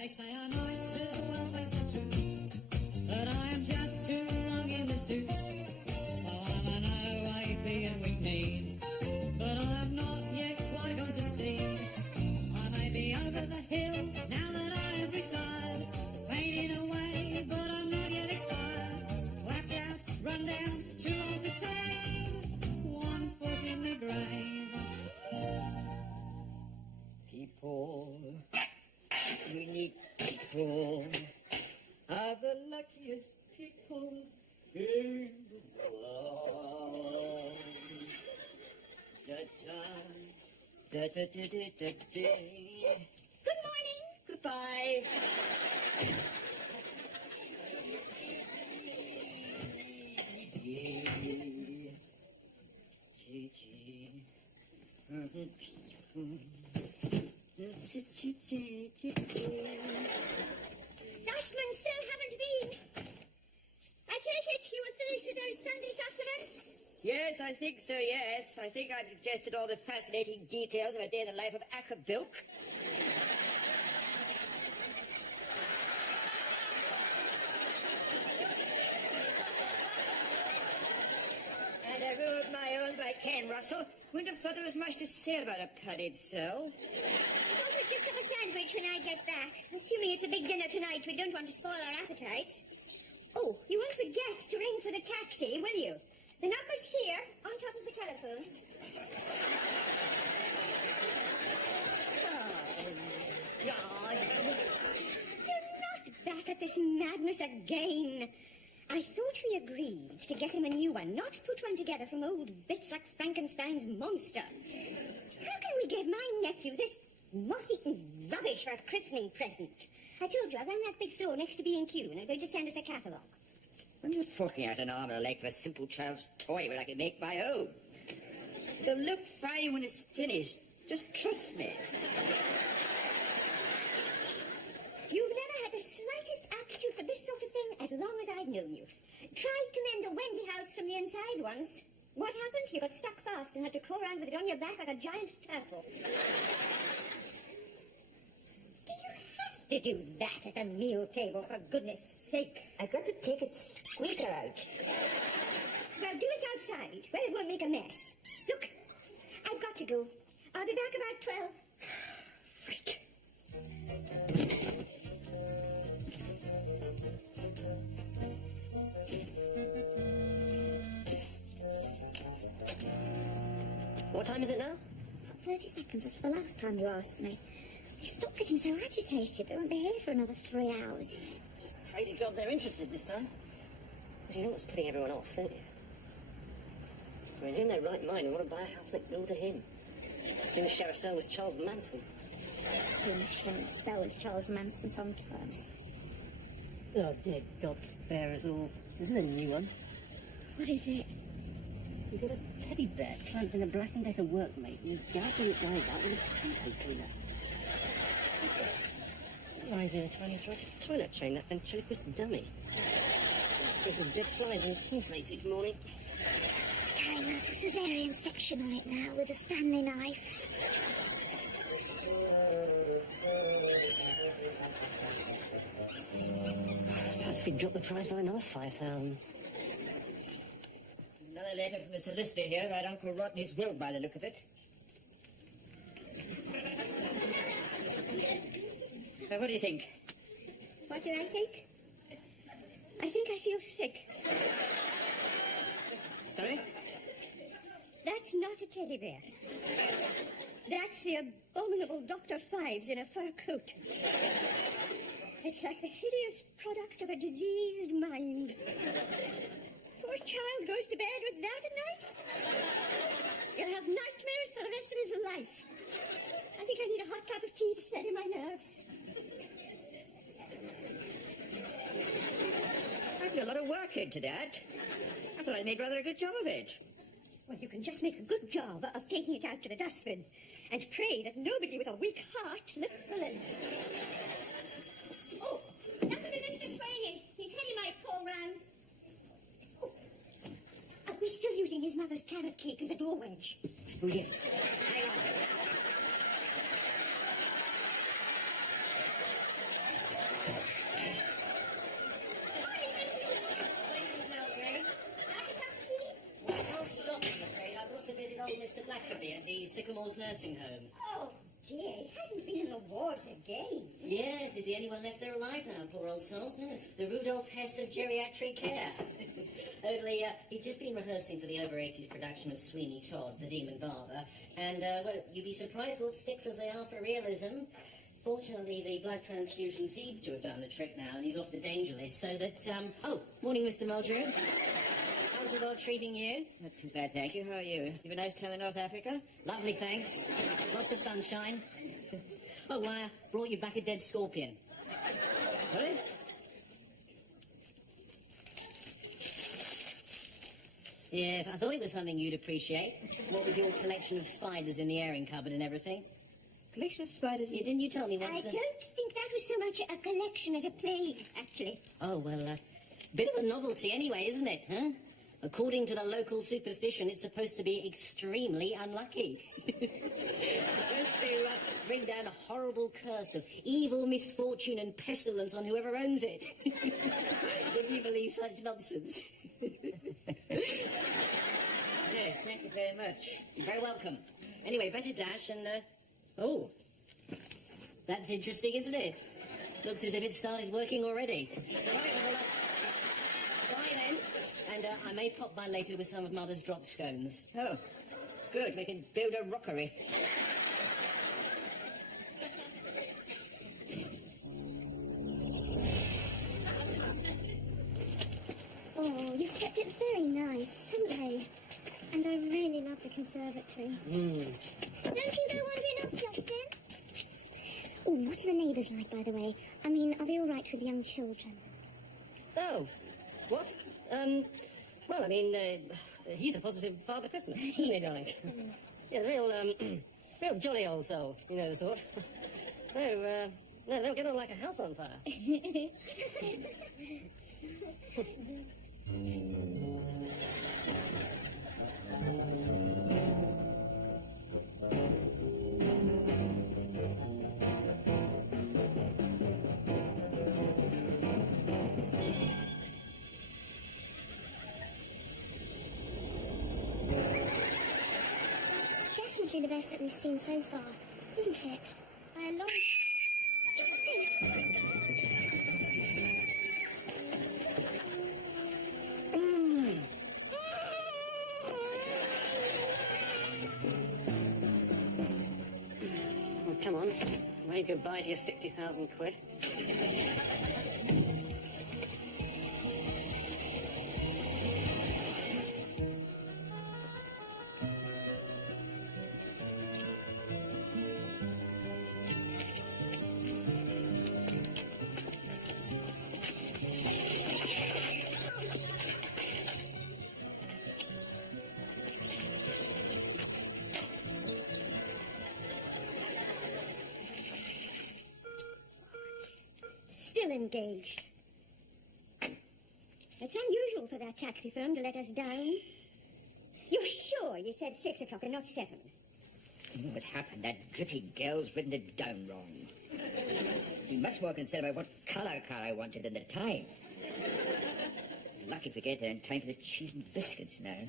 They say I might as well face the truth, but I am just too wrong in the tooth. So I'm an OAP and we mean, but I'm not yet quite gone to sea. I may be over the hill now that I have retired, fading away, but I'm not yet expired. Whacked out, run down, too old to save, 1 foot in the grave. People, we need people, are the luckiest people in the world. Good morning. Goodbye. Dustmen still haven't been. I take it you were finished with those Sunday supplements? Yes, I think so, yes. I think I've digested all the fascinating details of a day in the life of Ackerbilk. And a room of my own by Ken Russell. Wouldn't have thought there was much to say about a padded cell. Thought we'd just have a sandwich when I get back. Assuming it's a big dinner tonight, we don't want to spoil our appetites. Oh, you won't forget to ring for the taxi, will you? The number's here, on top of the telephone. Oh, God. You're not back at this madness again. I thought we agreed to get him a new one, not put one together from old bits like Frankenstein's monster. How can we give my nephew this moth-eaten rubbish for a christening present? I told you, I ran that big store next to B&Q, and they're going to send us a catalogue. I'm not forking out an arm and a leg for a simple child's toy when I can make my own. It'll look fine when it's finished. Just trust me. You've never had the slightest aptitude for this sort of thing as long as I've known you. Tried to mend a Wendy house from the inside once. What happened? You got stuck fast and had to crawl around with it on your back like a giant turtle. Do you have to do that at the meal table, for goodness sake? I've got to take its squeaker out. Well, do it outside, where it won't make a mess. Look, I've got to go. I'll be back about 12. Right. What time is it now? 30 seconds after the last time you asked me. They stopped getting so agitated. They won't be here for another 3 hours. Pray to God they're interested this time. Because you know what's putting everyone off, don't you? I mean, in their right mind, they want to buy a house next door to him. Soon as share a cell with Charles Manson. Soon share a cell with Charles Manson sometimes. Oh, dear God, spare us all. Isn't it a new one? What is it? You've got a teddy bear clamped in a Black & Decker workmate and you're gouging its eyes out with a potato peeler. Or even a tiny toilet train, that ventriloquist dummy. Sprinkle of dead flies in his cornflakes each morning. Carrying out a cesarean section on it now with a Stanley knife. Perhaps we drop the price by another 5,000. Another letter from the solicitor here about Uncle Rodney's will by the look of it. What do you think? What do I think? I think I feel sick. Sorry? That's not a teddy bear. That's the abominable Dr. Fives in a fur coat. It's like the hideous product of a diseased mind. Poor child goes to bed with that at night. He'll have nightmares for the rest of his life. I think I need a hot cup of tea to steady my nerves. I put a lot of work into that. I thought I made rather a good job of it. Well, you can just make a good job of taking it out to the dustbin and pray that nobody with a weak heart lifts the lid. Oh, that could be Mr. Swaney. He said he might call round. Oh, we're still using his mother's carrot cake as a door wedge. Oh, yes. Hang on. Sycamore's nursing home. Oh, dear, he hasn't been in the wards again. Yes, he's the only one left there alive now, poor old soul. The Rudolph Hess of geriatric care. Only, he'd just been rehearsing for the over-80s production of Sweeney Todd, the Demon Barber, and, well, you'd be surprised what sticklers they are for realism. Fortunately, the blood transfusion seemed to have done the trick now, and he's off the danger list, so that, Oh, morning, Mr. Muldrew. How's the world treating you? Not too bad, thank you. How are you? You have a nice time in North Africa? Lovely, thanks. Lots of sunshine. Oh, I brought you back a dead scorpion. Sorry? Yes, I thought it was something you'd appreciate. What with your collection of spiders in the airing cupboard and everything. Collection of spiders? Didn't you tell me once? I don't think that was so much a collection as a plague, actually. Oh, well, bit of a novelty anyway, isn't it, huh? According to the local superstition, it's supposed to be extremely unlucky. Supposed to bring down a horrible curse of evil misfortune and pestilence on whoever owns it. If you believe such nonsense. Yes, thank you very much. You're very welcome. Anyway, better dash and, Oh. That's interesting, isn't it? Looks as if it started working already. Right, well, bye then. And I may pop by later with some of Mother's drop scones. Oh, good. We can build a rockery. Oh, you've kept it very nice, haven't they? And I really love the conservatory. Don't you go wandering off, Justin? Oh, what are the neighbours like, by the way? I mean, are they all right with young children? Oh, what? Well, I mean, he's a positive Father Christmas, isn't he, darling? Yeah, real jolly old soul, you know the sort. No, they'll get on like a house on fire. Definitely the best that we've seen so far, isn't it? By a long... Justin! Oh, come on. Wave goodbye to your 60,000 quid. Still engaged. It's unusual for that taxi firm to let us down. You're sure you said 6 o'clock and not 7? What's happened? That drippy girl's written it down wrong. She's much more concerned about what colour car I wanted than the time. Lucky if we get there in time for the cheese and biscuits now.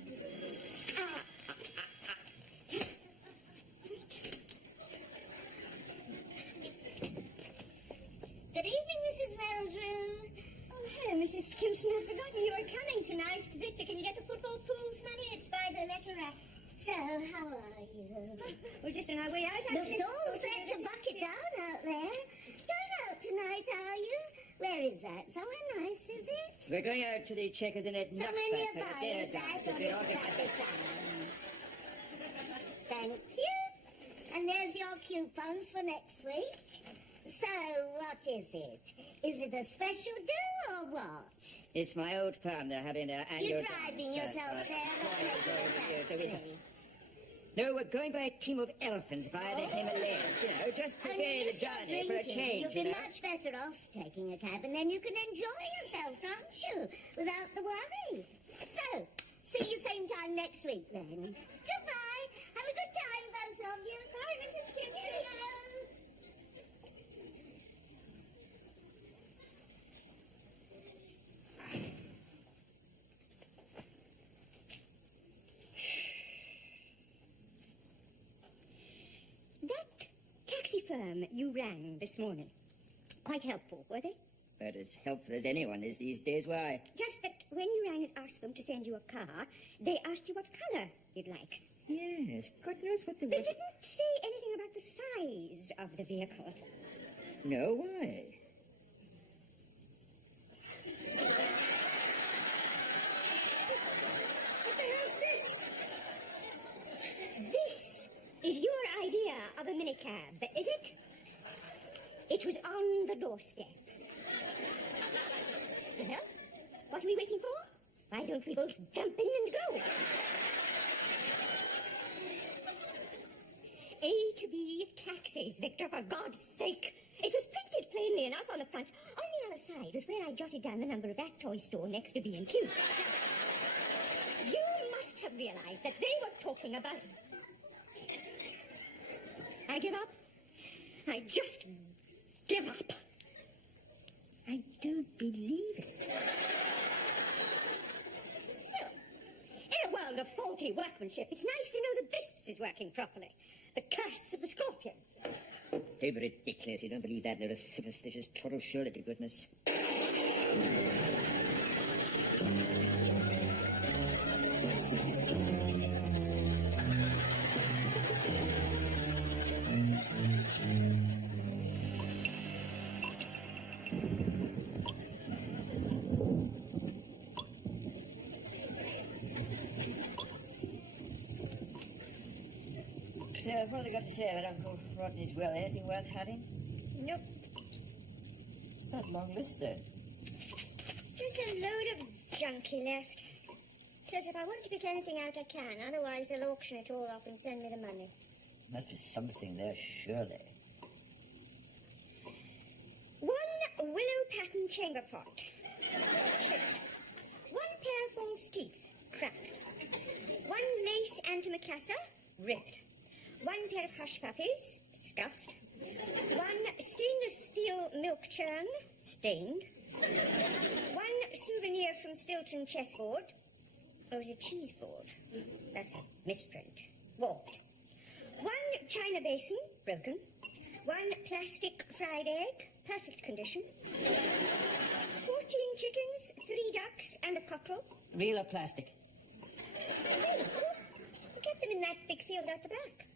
Good evening, Mrs. Meldrew. Oh, hello, Mrs. Stimson. I'd forgotten you were coming tonight. Victor, can you get the football pool's money? It's by the letter F. So, how are you? We're just on our way out, actually. Looks all set to bucket down out there. Going out tonight, are you? Where is that? Somewhere nice, is it? We're going out to the Checkers in at Somewhere nearby, is that? Or it's out of town? Thank you. And there's your coupons for next week. So, what is it? Is it a special do or what? It's my old farm. They're having their annual... You're driving yourself there. No, we're going by a team of elephants via the Himalayas, you know, just to Only get the if you're journey for a drinking, change, you'll you be know. much better off taking a cab, and then you can enjoy yourself, can't you? Without the worry. So, see you same time next week, then. Goodbye. Have a good time, both of you. Bye, Mrs. Kinsey. confirm you rang this morning. Quite helpful, were they? But as helpful as anyone is these days, why? Just that when you rang and asked them to send you a car, they asked you what colour you'd like. Yes, God knows what they They want. didn't say anything about the size of the vehicle. No, why? What the hell's this? This is your idea of a minicab, is it? It was on the doorstep. Well, what are we waiting for? Why don't we both jump in and go? A to B taxis, Victor, for God's sake. It was printed plainly enough on the front. On the other side was where I jotted down the number of that toy store next to B&Q. You must have realized that they were talking about... I give up. I just give up. I don't believe it. Still, in a world of faulty workmanship, it's nice to know that this is working properly. The curse of the scorpion. Hey, but ridiculous. You don't believe that? They're a superstitious total surely to goodness. So, what have they got to say about Uncle Rodney's will? Anything worth having? Nope. What's that long list, then? Just a load of junky left. Says if I want to pick anything out, I can. Otherwise, they'll auction it all off and send me the money. Must be something there, surely. One willow pattern chamber pot. Chipped. One pair of false teeth. Cracked. One lace antimacassar. Ripped. One pair of hush puppies. Scuffed. One stainless steel milk churn. Stained. One souvenir from Stilton chessboard. Or was it cheese board? That's a misprint. Warped. One china basin. Broken. One plastic fried egg. Perfect condition. 14 chickens, 3 ducks, and a cockerel. Real or plastic? Really? We kept them in that big field out the back.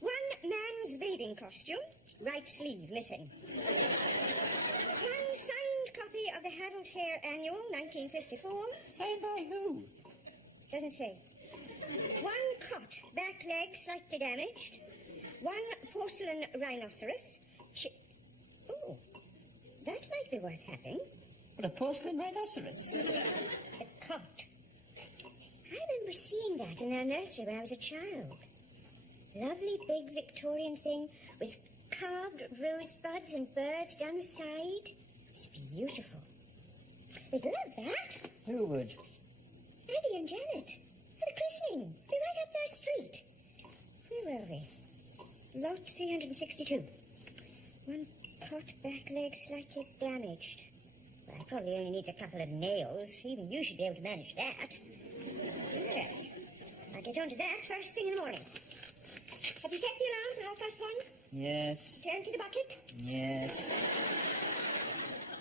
One man's bathing costume, right sleeve missing. One signed copy of the Harold Hare Annual, 1954. Signed by who? Doesn't say. One cot, back leg slightly damaged. One porcelain rhinoceros. Oh, that might be worth having. What, a porcelain rhinoceros? A cot. I remember seeing that in our nursery when I was a child. Lovely big Victorian thing with carved rosebuds and birds down the side. It's beautiful. They'd love that. Who would? Eddie and Janet. For the christening. Be right up their street. Where were we? Lot 362. One cot back leg slightly damaged. Well, it probably only needs a couple of nails. Even you should be able to manage that. Yes. I'll get on to that first thing in the morning. Have you set the alarm for 1:30? Yes. Turn to the bucket. Yes.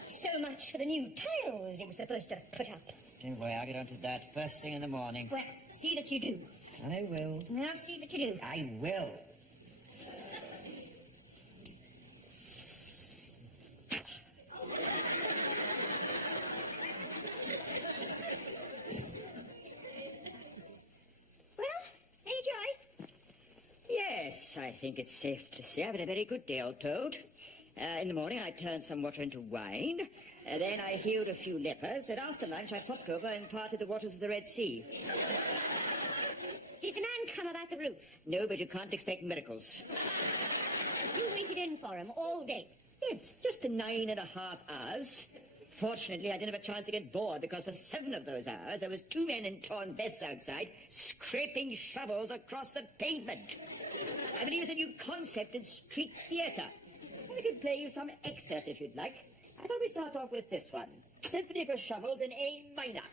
So much for the new tiles you were supposed to put up. Don't worry, I'll get on to that first thing in the morning. Well, see that you do. I will. Now see that you do. I will. Yes, I think it's safe to say I've had a very good day, old toad. In the morning, I turned some water into wine. Then I healed a few lepers. And after lunch, I popped over and parted the waters of the Red Sea. Did the man come about the roof? No, but you can't expect miracles. You waited in for him all day. Yes, just the 9.5 hours. Fortunately, I didn't have a chance to get bored because for 7 of those hours, there was 2 men in torn vests outside scraping shovels across the pavement. I believe it's a new concept in street theatre. I could play you some excerpt if you'd like. I thought we'd start off with this one. Symphony for Shovels in A minor.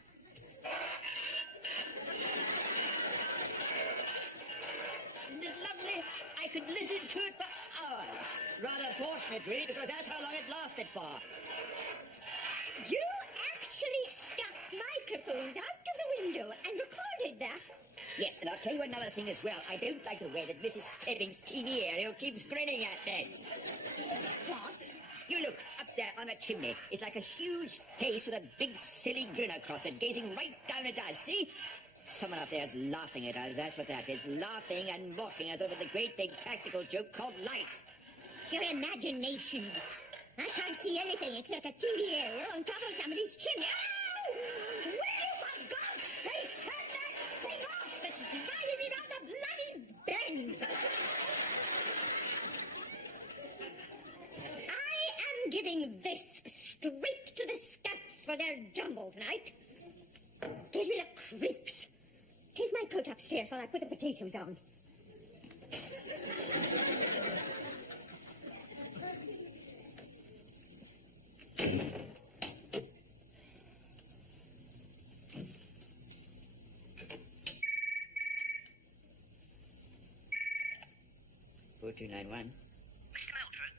Isn't it lovely? I could listen to it for hours. Rather fortunate, really, because that's how long it lasted for. You actually stuck microphones out of the window and recorded that? Yes, and I'll tell you another thing as well. I don't like the way that Mrs. Stebbings' TV aerial keeps grinning at me. What? You look, up there on the chimney. It's like a huge face with a big silly grin across it, gazing right down at us, see? Someone up there is laughing at us, that's what that is. Laughing and mocking us over the great big practical joke called life. Your imagination. I can't see anything except a TV aerial on top of somebody's chimney. Ow! Will you, for God's sake, turn that thing off? It's driving me round the bloody bend. I am giving this straight to the scouts for their jumble tonight. Gives me the creeps. Take my coat upstairs while I put the potatoes on. Four 291. Mr. Mildred?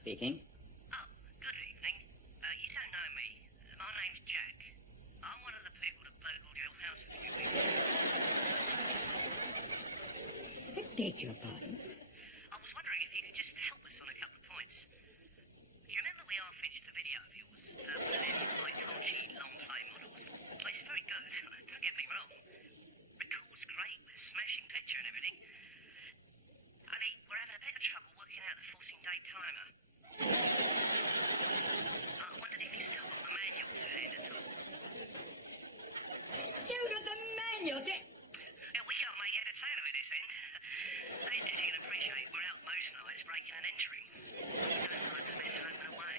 Speaking. Oh, good evening. You don't know me. My name's Jack. I'm one of the people that burgled your house a few weeks ago. I beg your pardon. I was wondering if you could just help us on a couple of points. You remember we all finished the video of yours? One of them like Archie long play models. Well, it's very good, don't get me wrong. Records great with a smashing picture and everything. Only we're having a bit of trouble working out the 14-day timer. I wondered if you still got the manual to hand at all. Still got the manual, Yeah, we can't make head or tail of it this end. As you can appreciate, we're out most nights breaking and entering. We don't like to miss home and away.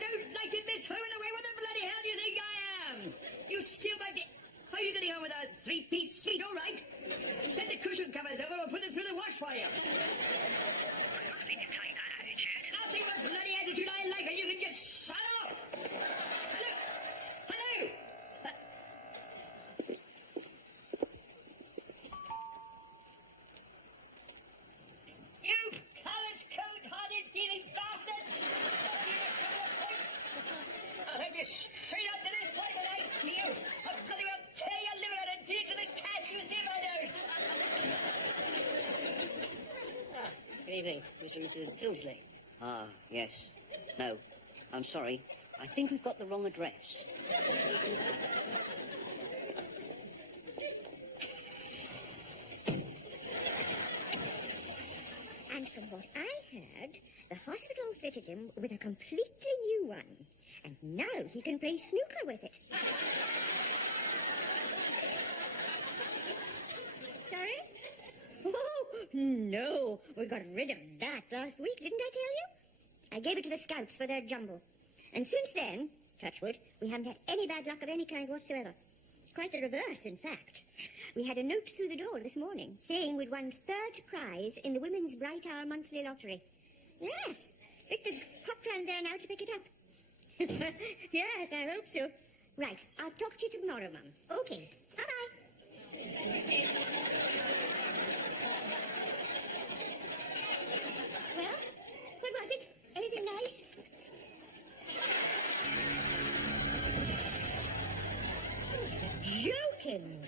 Don't like to miss home and away. What the bloody hell do you think I am? You still might be... How are you getting on with a three-piece suite, all right? Send the cushion covers over or put them through the wash for you. I must think you take that attitude. I'll take what bloody attitude I like and you can just shut off. Hello? Hello? You callous, cold-hearted, thieving bastards! I'll have you straight up to this place and I see you. I'll bloody well tear your liver out and feed it to the cat, you see if I don't. Good evening, Mr. and Mrs. Tilsley. Ah, yes. No, I'm sorry. I think we've got the wrong address. And from what I heard, the hospital fitted him with a completely new one. And now he can play snooker with it. Sorry? Oh, no. We got rid of that last week, didn't I tell you? I gave it to the scouts for their jumble. And since then, touch wood, we haven't had any bad luck of any kind whatsoever. Quite the reverse, in fact. We had a note through the door this morning saying we'd won third prize in the Women's Bright Hour monthly lottery. Yes, Victor's popped round there now to pick it up. Yes, I hope so. Right, I'll talk to you tomorrow, Mum. Okay, bye-bye. Well, what was it? Anything nice? Joking.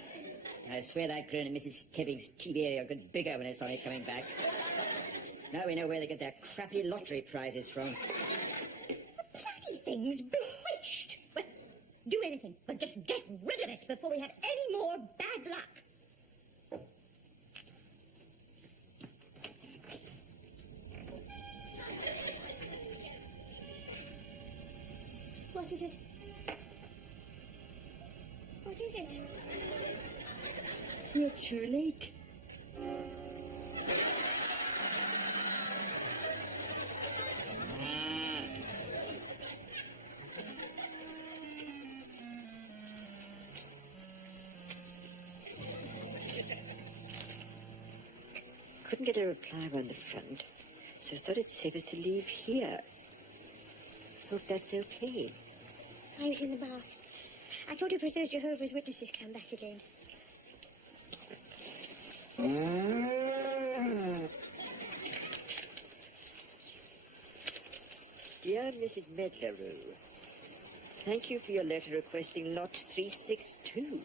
I swear that grin in Mrs. Stebbings' TV aerial gets bigger when it's only coming back. Now we know where they get their crappy lottery prizes from. The bloody thing's bewitched. Well, do anything, but just get rid of it before we have any more bad luck. What is it? What is it? You're too late. Couldn't get a reply around the front, so I thought it's safest to leave here. Hope that's okay. I was in the bath. I thought it was those Jehovah's Witnesses come back again. Dear Mrs. Medlaroo, thank you for your letter requesting lot 362.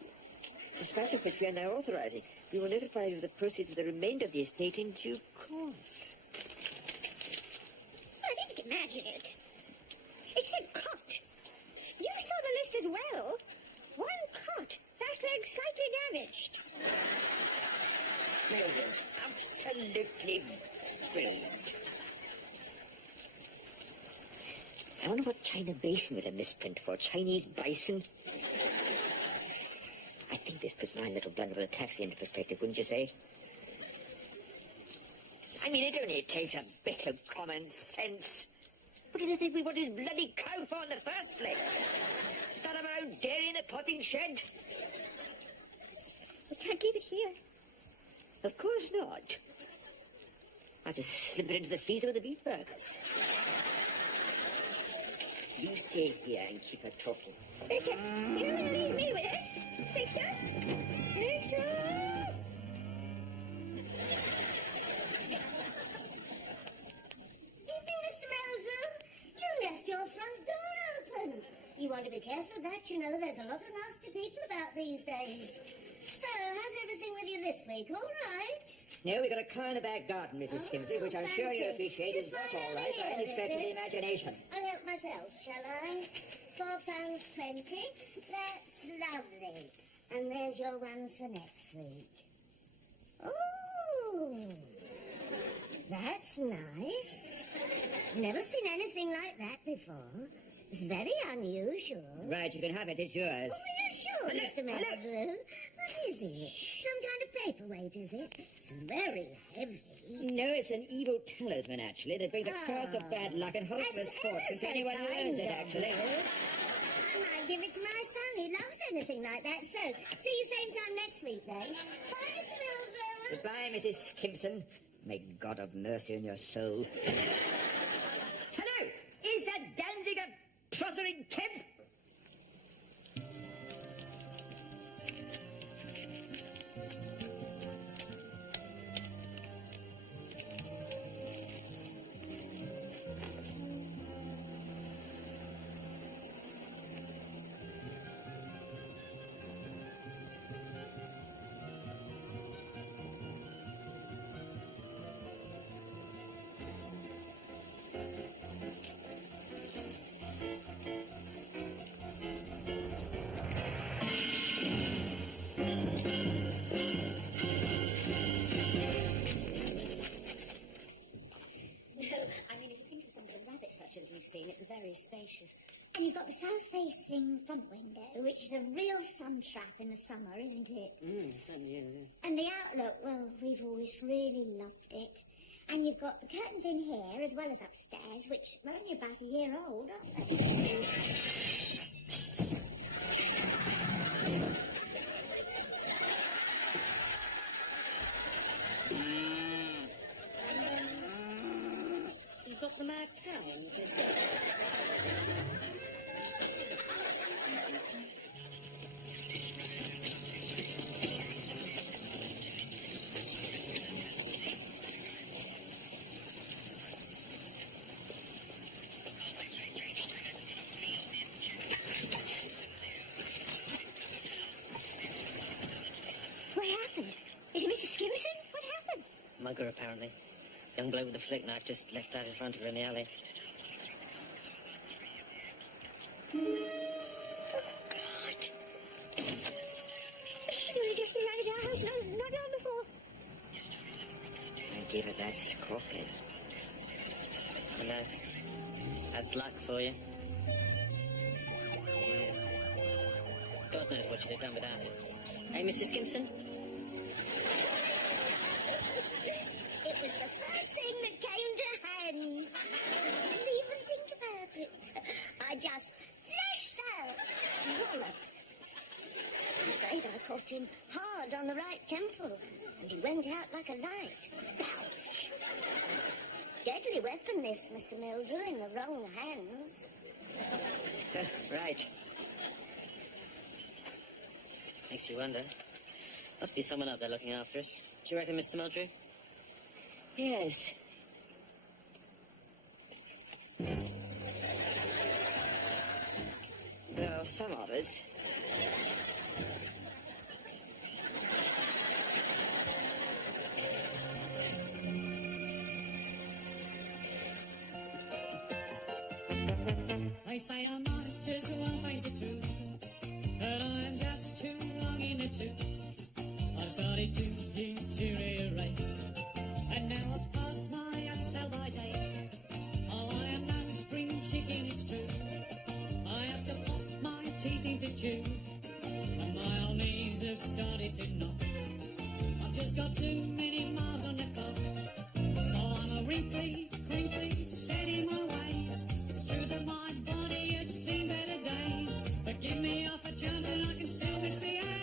Despite of which we are now authorizing. We will notify you of the proceeds of the remainder of the estate in due course. I didn't imagine it. It said cot. You saw the list as well. One cot, back leg slightly damaged. Brilliant. Absolutely brilliant. I wonder what China Basin was a misprint for. Chinese bison? I think this puts my little blunder with a taxi into perspective, wouldn't you say? I mean, it only takes a bit of common sense. What do they think we want this bloody cow for in the first place? Start up our own dairy in the potting shed? We can't keep it here. Of course not. I'll just slip it into the freezer with the beef burgers. You stay here and keep her talking. Victor, you don't want to leave me with it? Victor? Victor? Evening, Mr. Meldrew. You left your front door open. You want to be careful of that. You know there's a lot of nasty people about these days. So, how's everything with you this week? All right? No, we got a car in the back garden, Mrs. Skimsy, which I'm sure you fancy. appreciate is not all right by any stretch of the imagination. I'll help myself, shall I? £4.20. That's lovely. And there's your ones for next week. Oh, that's nice. Never seen anything like that before. It's very unusual. Right, you can have it, it's yours. Oh, are you sure, Mr. Meldrew? What is it? Some kind of paperweight, is it? It's very heavy. No, it's an evil talisman, actually, that brings a curse of bad luck and hopeless That's fortune ever to so anyone who kind owns it, of actually. you. I might give it to my son. He loves anything like that. So, see you same time next week, then. Bye, Mr. Meldrew. Goodbye, Mrs. Skimpson. May God have mercy on your soul. Hello! Is that Danziger prossering Kemp? I mean, if you think of some of the rabbit hutches we've seen, it's very spacious. And you've got the south-facing front window, which is a real sun trap in the summer, isn't it? Certainly is, yeah. And the outlook, well, we've always really loved it. And you've got the curtains in here as well as upstairs, which are only about a year old, aren't they? You've got the mad cow in the concept. What happened? Is it Mrs. Skimson? What happened? Mugger, apparently. Young bloke with a flick knife just left out in front of her in the alley. Oh, God. She's only just been out of our house not long before. I gave her that scorpion. I know. That's luck for you. Yes. God knows what you'd have done without it. Hey, Mrs. Gibson? It was the first thing that came to hand. I didn't even think about it. I just flashed out. Wallop. I'm afraid I caught him hard on the right temple, and he went out like a light. Pouch. Deadly weapon, this, Mr. Meldrew, in the wrong hands. Right. Makes you wonder. Must be someone up there looking after us. Do you reckon, Mr. Meldrew? Yes. some others. They say I might as well face the truth, but I'm just too wrong in the tooth. I've started to deteriorate, and now I've passed my sell-by date. Oh, I am no spring chicken, it's true. I have to pop my teeth into chew, and my old knees have started to knock. I've just got too many miles on the clock, so I'm a wrinkly, crinkly, set in my ways. It's true that my body has seen better days, but give me half a chance and I can still misbehave.